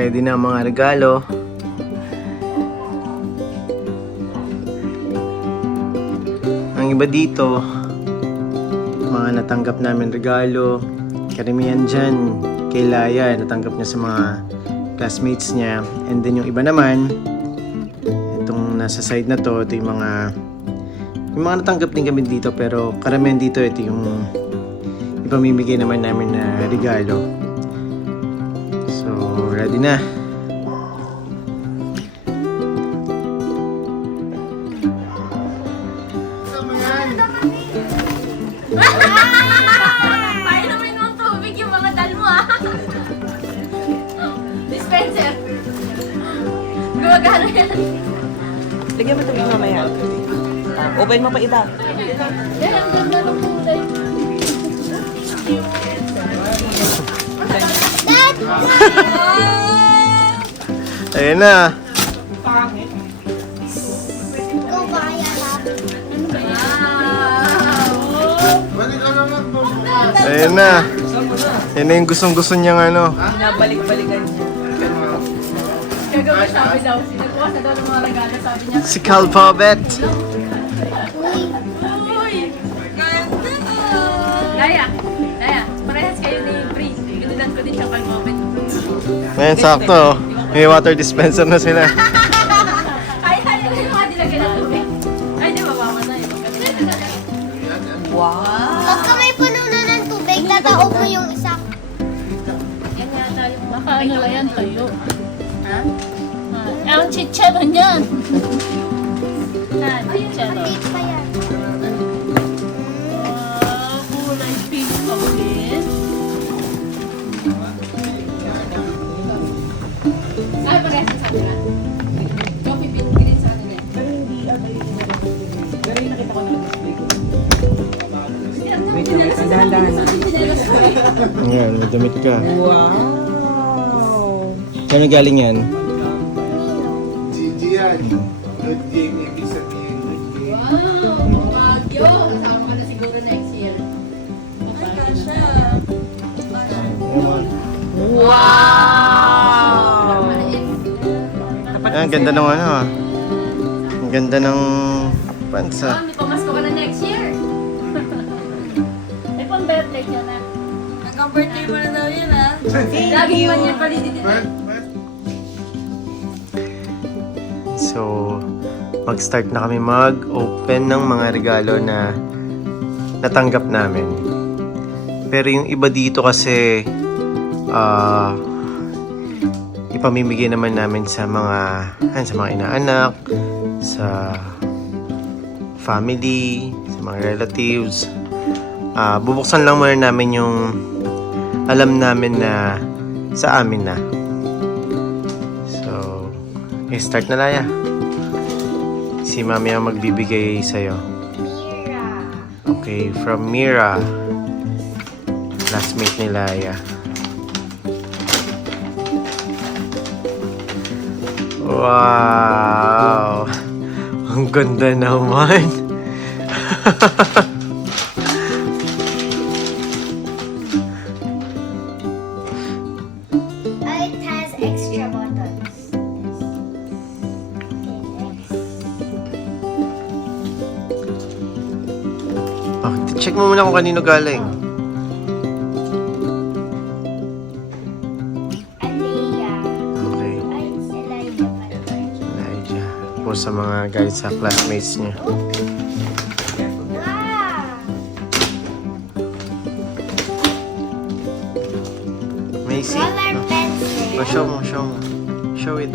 ready na ang mga regalo. Ang iba dito, mga natanggap namin regalo. Karamihan dyan, kay Laya, natanggap niya sa mga classmates niya. And then yung iba naman, itong nasa side na to, ito yung mga natanggap din kami dito. Pero karamihan dito, ito yung ipamimigay naman namin na regalo. So, ready na. Painumin mo tubig yung mga dal mo Dispenser. Gumagana yan. Lagyan mo tubig mamaya. Open mo pa iba. Yan, ang ganda ng kulay. Ayun na. Ayun na. Yan na yung gustong-gusto niyang ano. Nabalik-balikan niya. Gagawin sabi daw. Sinagkuha sa daw ng mga regalo, sabi niya. Si Calpobet. Uy! Ganda! Laya, parehas kayo ni Bree. Ginulan ko din siya pag moment. Ngayon, sakto. May water dispenser na sila. Ay, yung mga dilagyan ng tubig. Ay, di ba, mama na yun. Wow! Pagka may puno na ng tubig, tataob mo yung isa. Yan yata yung Baka ano ba yan, tayo? Ha? Ang chichero niyan. Chichero. Maliit pa yan. Kulay pink pa ulit. Ay, parehas na sabi na. Coffee pink green sa kanila. Pero hindi pero yung nakita ko na display ko. Wait, dahan-dahan na. Ngayon, may damit ka. Wow! Saan galing yan? Gigi yan. Good game, ibig sabihin good game. Wow! Wagyo! Kasama ka na siguro next year. Ay, kasha. Wow! Ah, ang ganda ng ano ah. Ang ganda ng pansa. Ma'am, may pamasko ka na next year. May pang birthday niya na. Hanggang birthday mo na daw yun, ha? Laging man yan pali dito. But, So, mag-start na kami mag-open ng mga regalo na natanggap namin. Pero yung iba dito kasi ipamimigay naman namin sa mga inaanak, sa family, sa mga relatives. Bubuksan lang muna namin yung alam namin na sa amin na. So, start na Laya. Si Mami ang magbibigay sa'yo. Mira. Okay, from Mira. Classmate ni Laya. Wow! Ang ganda naman! It has extra buttons. Oh, check mo muna kung kanino galing. Alea. Okay, Ay, it's Elijah pala. Elijah. Po sa mga guys sa classmates niya. Wow! Macy. Color pencil. Oh, show mo. Show it.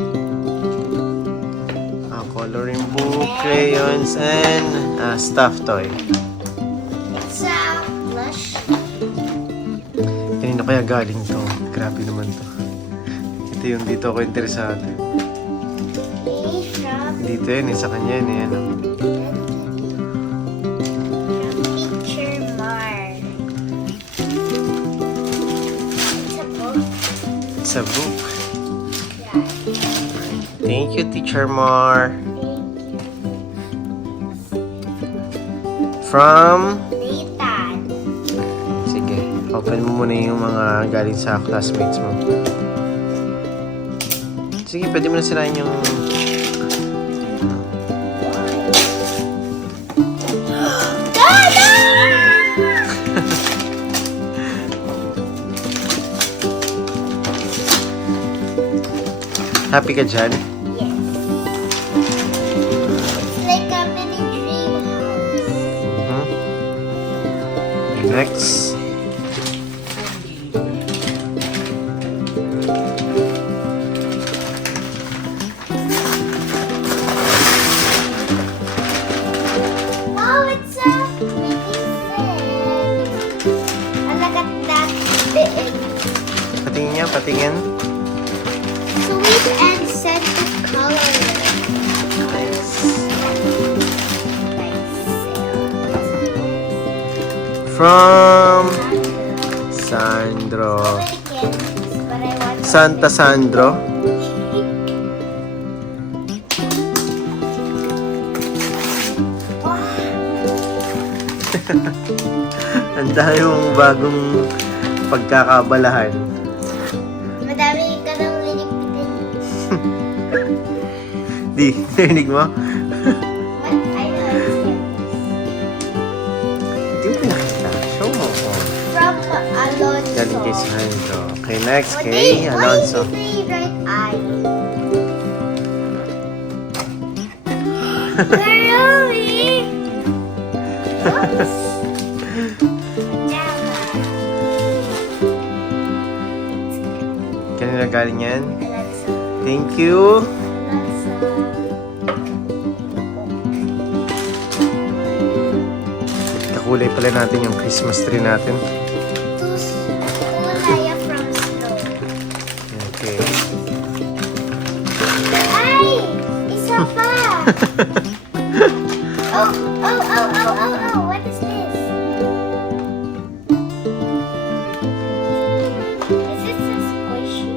Coloring book, crayons, and stuffed toy. It's a blush. Kanina kaya galing to? Grabe naman to. Ito yung dito ako interesado. From Dito yan sa kanya yan eh. Ano? Teacher Mar. It's a book. It's a book. Yeah. Thank you, Teacher Mar. Thank you. From... Nathan. Sige, open mo muna yung mga galing sa classmates mo. Sige, pwede mo na sirain yung... Happy ka dyan? Yes. It's like a mini dream house. Mhm. Next. Oh, it's a pretty set. And look at that big. Patingin niya, patingin. Sweet and scented color. Nice. Nice. From Sandro. So many candies, but I want Santa Sandro. Wow. Ang dami mong bagong pagkakabalahan. Madami ka nang liligpitin. Di, narinig mo? What? I know it's candies. Di mo pinakita. Show mo. Oh. From Alonso. Galing kay Sandro. Okay, next What kay is Alonso. the right eye? Really? Oops. Pajama. Kanina galing yan? Alonso. Thank you. Alonso. Kakulay pala natin yung Christmas tree natin. Tulaya from Snow. Okay. Ay! Isa pa! Oh! What is this? Is this a squishy?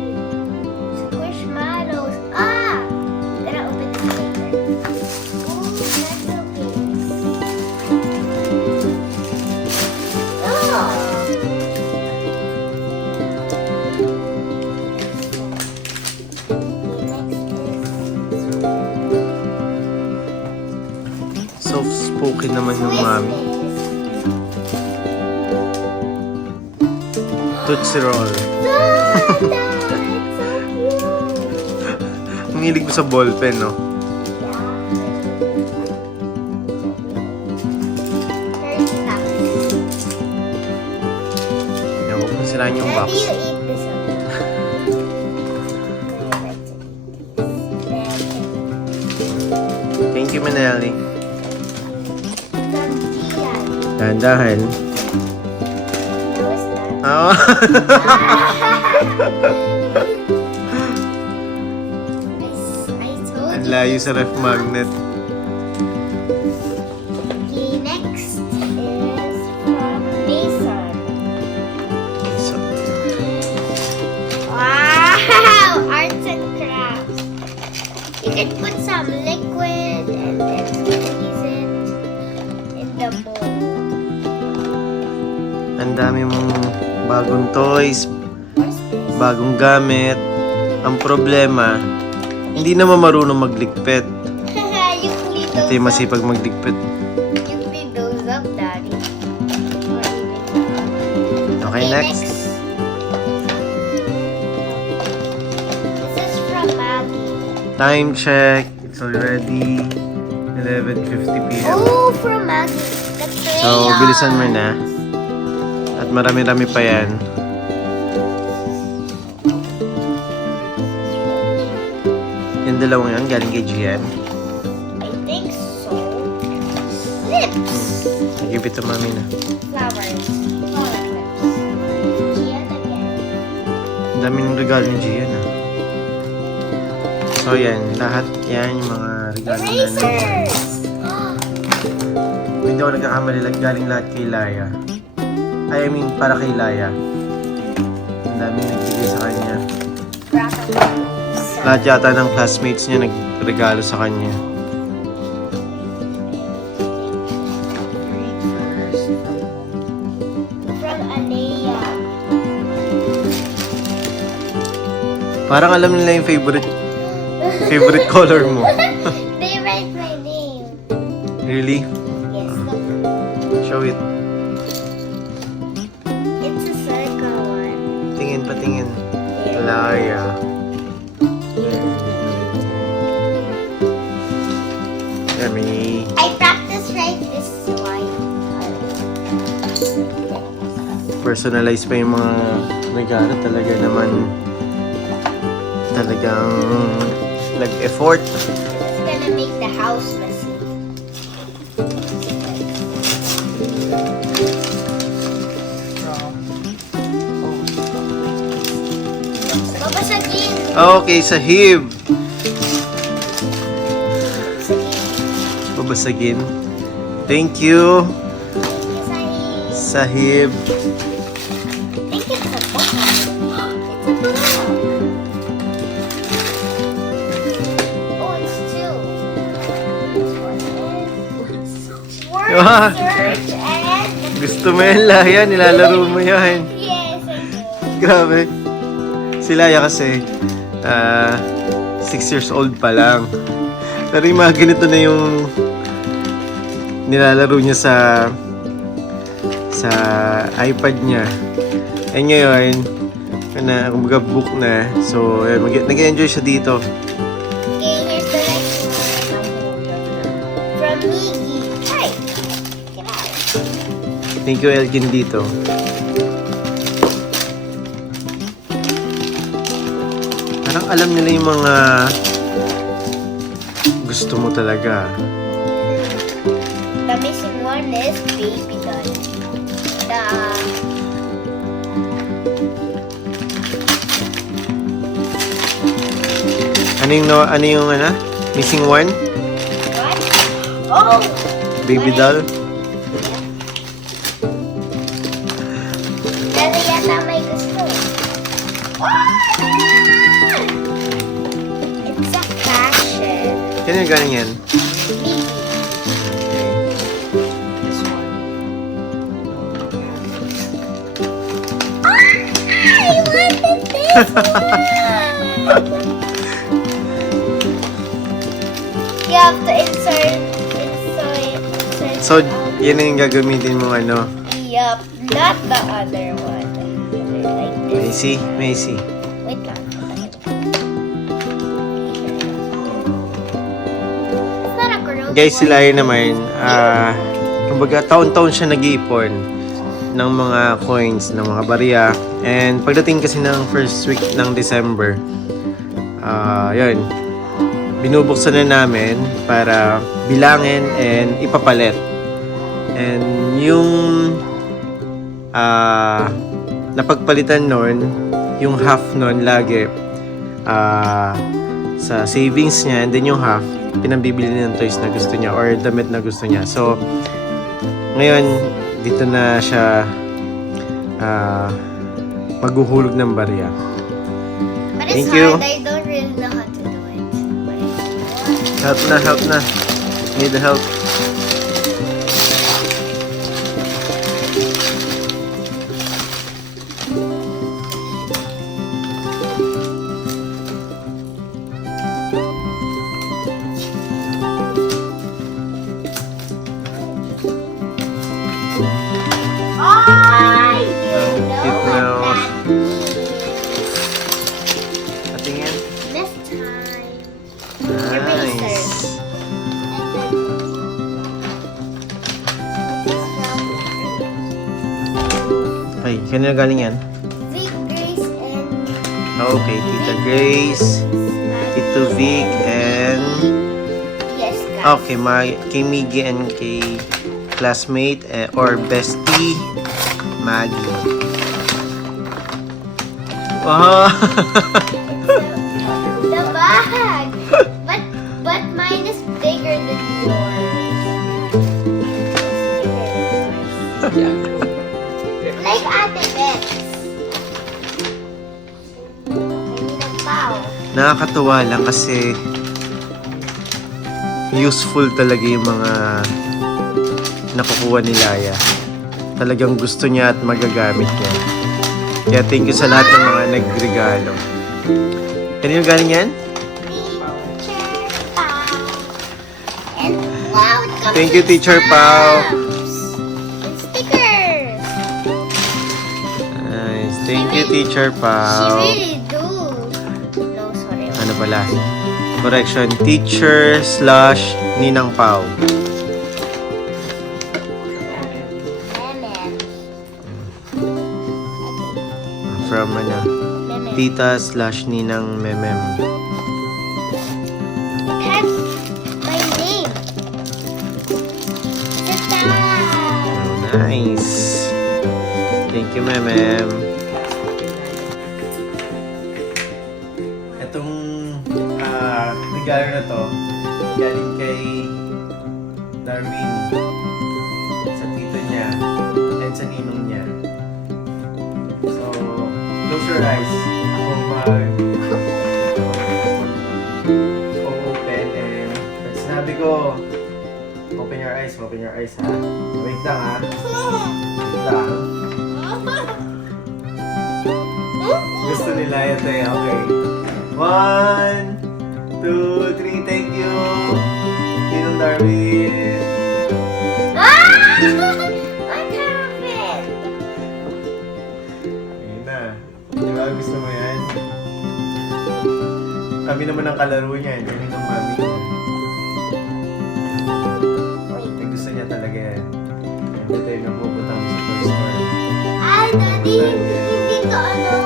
Squishmallows. Ah! Gonna open this later. Oh, that's okay. Oh! Soft-spoken naman yung mami. Tootsie Roll. Ang hilig mo sa ballpen, no? Yan, huwag mo sirain yung box. How do you eat this one? Thank you, Manelli. Tortilla. Dahan-dahan. No, it's not. Ah. I told Ang you. layo sa ref magnet. Okay, next is from Mason. So, Wow! Arts and crafts. You can put some liquid and then squeeze it in the bowl. ang dami mong bagong toys, What's this? bagong gamit. Ang problema, hindi naman marunong magligpit. You clean Ito those yung up. masipag magligpit. You clean those up, Daddy. Or even- Okay, next. This is from Maggie. Time check. It's already 11:50 p.m. Oh, from Maggie. The crayons. So, bilisan mo na. At marami-rami pa yan. Yung dalawang yan, galing kay Gian. I think so. Lips. Give it to mami na. Flowers. Flower clips. Gian again. Ang dami ng regalo ni Gian, ah. So, yan. Lahat yan, yung mga regalo na Erasers. Hindi ako nagkakamali. Galing lahat kay Laya. I mean, para kay Laya. Ang dami nagbigay sa kanya. Lahat yata ng classmates niya nagregalo sa kanya. From Alea. Parang alam nila yung favorite favorite color mo. They write my name. Really? Yes, look. Show it. It's a circle one. Tingin, patingin. Laya. Yummy. I practice right this white. Personalize pa yung mga regalo. Talaga naman. Talagang nag-effort. It's gonna make the house messy. Babasagin! Okay, sahib. Babasagin. Babasagin. Thank you, Sahib. sahib. I think it's a book. It's a book. Oh, it's two. This one is word Ah. search and Gusto mo yan, Laya? Nilalaro mo yan. yes, I do. Grabe. Si Laya kasi, 6 years old pa lang. Pero yung mga ganito na yung nilalaro niya sa iPad niya. Eh ngayon, kumbaga book na. So, nag-enjoy siya dito. Okay, here's the next one. From Miggy. Hi. Get out. Thank you, Elkin, dito. Parang alam nila yung mga gusto mo talaga. The missing one is baby doll. The Ano yung missing one? what? Oh! Baby doll? Pero yata may gusto. Oh! It's a fashion. Kaya galing yan? Miggy. I wanted this one. You have to insert. So, yan na yung gagamitin mo Yup, not the other one. Like this. Macy. Wait lang. It's not a girl. Guys, sila yun naman, kumbaga taon-taon siya nag-iipon ng mga coins, ng mga barya. And pagdating kasi ng first week ng December, yun, binubuksan na namin para bilangin and ipapalit. And yung napagpalitan nun, yung half nun lagi sa savings niya, and then yung half pinambibili niya ng toys na gusto niya or damit na gusto niya. So ngayon dito na siya maghuhulog ng barya. But it's Thank you. hard. I don't really know how to do it. But it's Help na. Need the help. I Cute know na. what that means. Patingin. This time. Nice. Ay, kanina galing yan? Vic, Grace, and Okay, Tita Grace, Tito Vic, and yes, guys. okay, kay Miggy and kay classmate or bestie, Maggie. Wow! The bag. But mine is bigger than yours. Like Ate Bet's. I need a bow. Nakakatuwa lang kasi useful talaga yung mga nakukuha ni Laya. Talagang gusto niya at magagamit niya. Kaya thank you sa lahat ng mga nagregalo. Kanino galing yan? Thank you, Teacher Pao. And stickers. Nice. Thank you, Teacher She Pao. really do. No, sorry. Ano pala? Correction. Teacher slash Ninang Pao. Lemon. From ano? Lemon. Tita slash Ninang Memem. It has my name. Ta-da! Oh, nice. Thank you, Memem. Itong regalo na to, galing kay Darwin sa tito niya and sa ninong niya. So, close your eyes. Ako open and pag sinabi ko, open your eyes ha. Wait lang ha. Wait lang. Gusto nila ito eh. Okay. 1, 2, 3. Thank you. Ninong Darwin. Ah! What happened? Ayun na. Di ba gusto mo yan? Kami naman ang kalaro niya. Kami ng mami niya. May gusto niya talaga yan. Every time na pupunta kami sa toy store. Ay, Daddy, hindi to ano.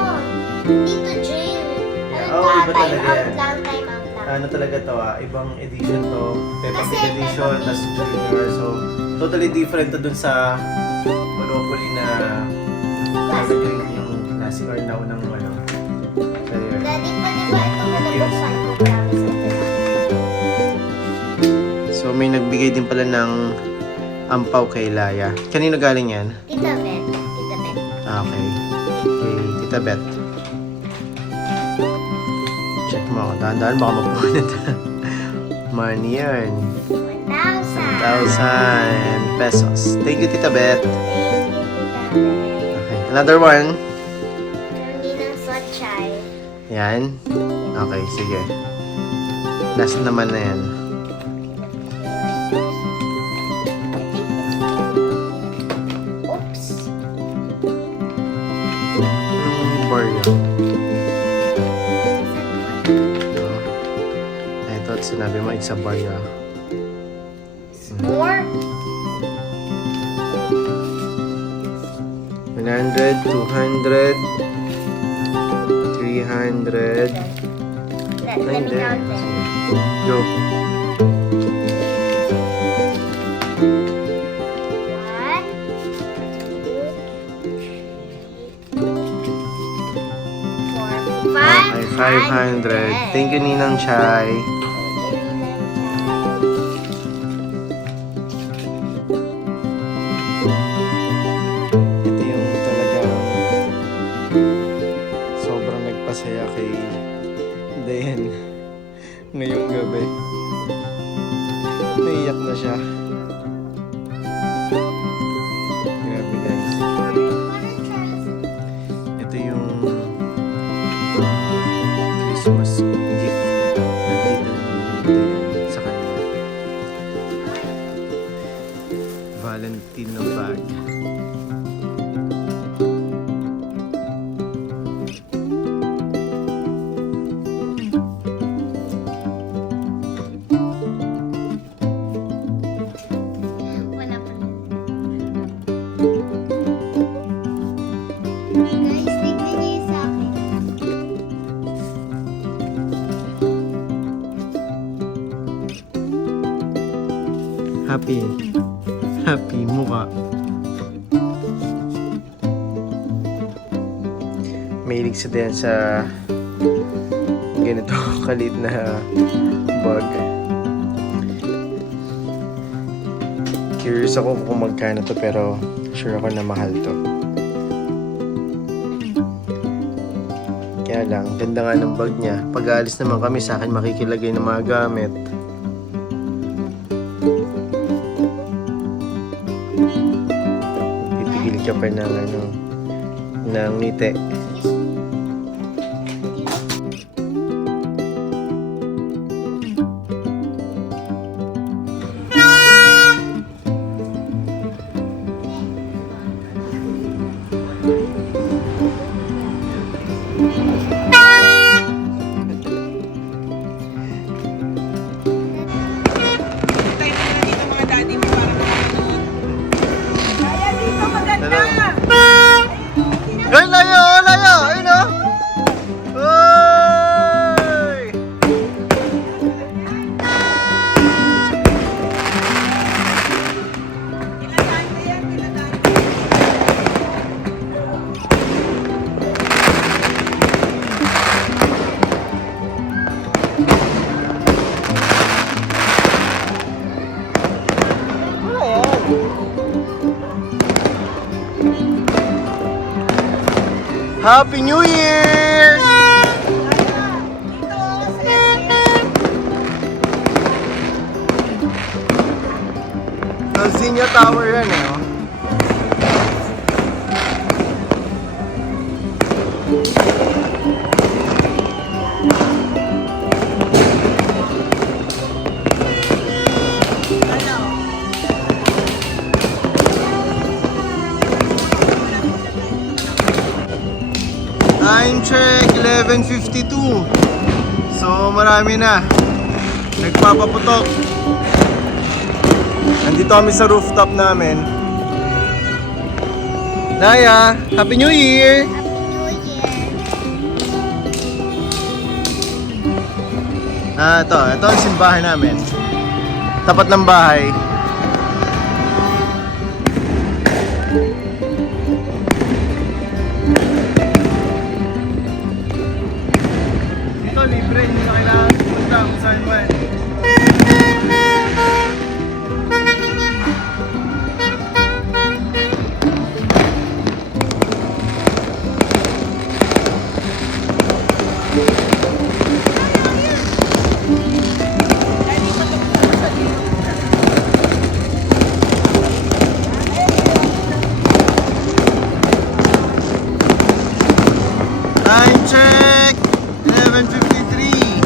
Hindi to jail. Oo, iba talaga yan. Time out lang. Ano talaga to ibang edition to. Peppa Kasi Pig edition, Peppa tas Junior. So, totally different to dun sa Monopoly na Classic. yung classic or na unang ano. So, yun. Daddy, pwede ba ito malabuksan ko? Promise ito lang. So, may nagbigay din pala ng ampaw kay Laya. Kanino galing yan? Tita Bet. Tita Bet. Okay. Kay Tita Beth. Check mo ako. Dahan-dahan baka mapunod. Money yan. 1,000. 1,000 pesos. Thank you, Tita Beth. Thank you, Tita Bet. Okay. Another one. Journey ng Sotchay. Yan. Okay, sige. Last naman na yan. Oops. Anong bar yun? Oh. I thought sinabi mo it's a bar yun. More. 100, 200, 300. Let me Hindi. count them. Sige. Go. 1, 2, 3, 4, 5. Okay, 500. Thank you, Ninang Chai. Ito yung talagang sobrang nagpasaya kay Dayan ngayong gabi. Naiyak na siya. Grabe guys. Ito yung Christmas gift na tita ni Dayan sa kanya. Valentino bag. Wala pa. Guys, tignan niyo yung sa akin. Happy mukha. Mahilig sa din sa ganito kalit na bag. Curious ako kung magkano to pero sure ako na mahal to. Kaya lang, ganda nga ng bag niya. Pag aalis naman kami sa akin makikilagay ng mga gamit. Pipigil ka pa ng ng ngiti. Happy New Year! Alcinia Tower yan eh. Oh. Time check, 11:52. So marami na. Nagpapaputok. Nandito kami sa rooftop namin. Naya, Happy New Year! New Year. Ito ang simbahan namin. Tapat ng bahay. Ito libre, hindi na kailangan pumunta kung saan man. Time check! 11:53.